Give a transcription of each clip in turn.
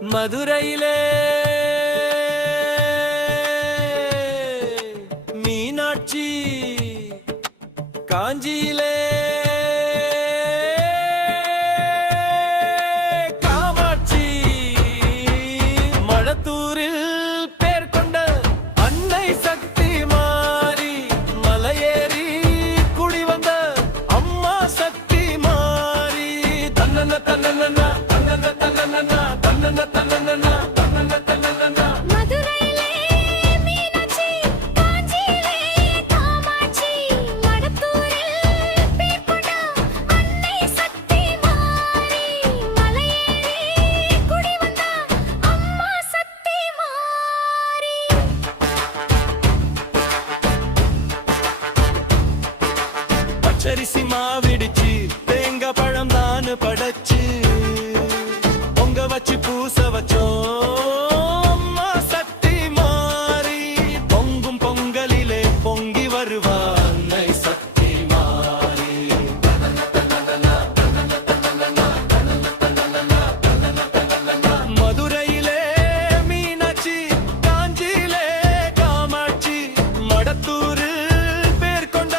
மதுரையிலே மீனாட்சி, காஞ்சியிலே காமாட்சி, மழத்தூரில் பேர் கொண்ட அன்னை சக்தி மாறி, மலையேறி குடி வந்த அம்மா சக்தி மாறி. தன்னன தன்னன தன்னன தன்னன தன்னன தன்னன தன்னன தன்னன. மதுரையிலே மீனாட்சி, காஞ்சியிலே காமாட்சி, மடத்தூரில் பேர் கொண்ட அன்னை சக்தி மாறி, மலையேறி குடி வந்த அம்மா சக்தி மாறி. பச்சரிசி மாவிடிச்சு தேங்காய் பழம் தான் படைச்சு பொங்க வச்சு பூச வச்சோம் அம்மா சக்தி மாறி. பொங்கும் பொங்கலிலே பொங்கி வருவா அன்னை சக்தி மாறி. மதுரையிலே மீனாட்சி, காஞ்சியிலே காமாட்சி, மடத்தூரில் பேர் கொண்ட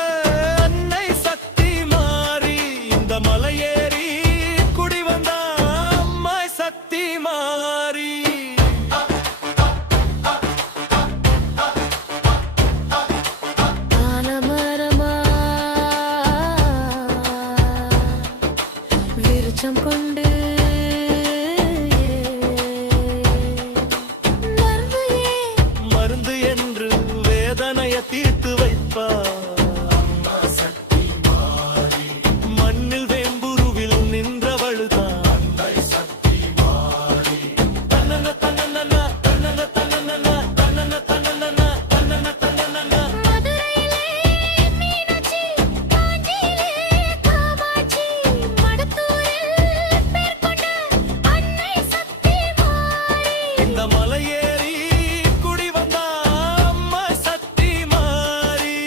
அன்னை சக்தி மாறி. இந்த மலையேறி குடி வந்த அம்மா சக்தி மாறி. ஆலமரமா விருச்சம் கொண்டு மருந்து என்று வேதனைய தீர்த்து வைப்பா அம்மா சக்தி மாறி. மண்ணில் வேம்புருவில் நின்றவளுதான் அன்னை சக்தி மாறி. தன்னன தன்னன தன்னன தன்னன தன்னன தன்னன தன்னன தன்னன. மதுரையிலே மீனாட்சி, காஞ்சியிலே காமாட்சி, மடத்தூரில் பேர் கொண்ட அன்னை சக்தி மாறி. இந்த மலையேறி குடி வந்த அம்மா சக்தி மாறி.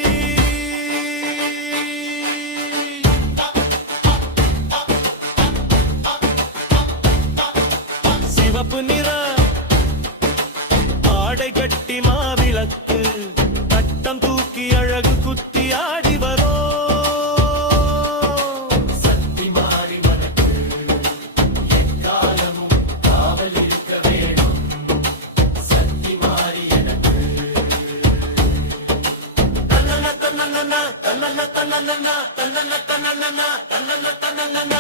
சிவப்பு நிற ஆடை கட்டி மாவிளக்கு பட்டம் தூக்கி அழகு குத்தி ஆடி வரோ சக்தி மாறி வனக்கு எக்காலமும் காவல் இருக்க வேணும் சக்தி மாறி எனக்கு. தன்னன தன்னன தன்னன தன்னன தன்னன தன்னன தன்னன தன்னன.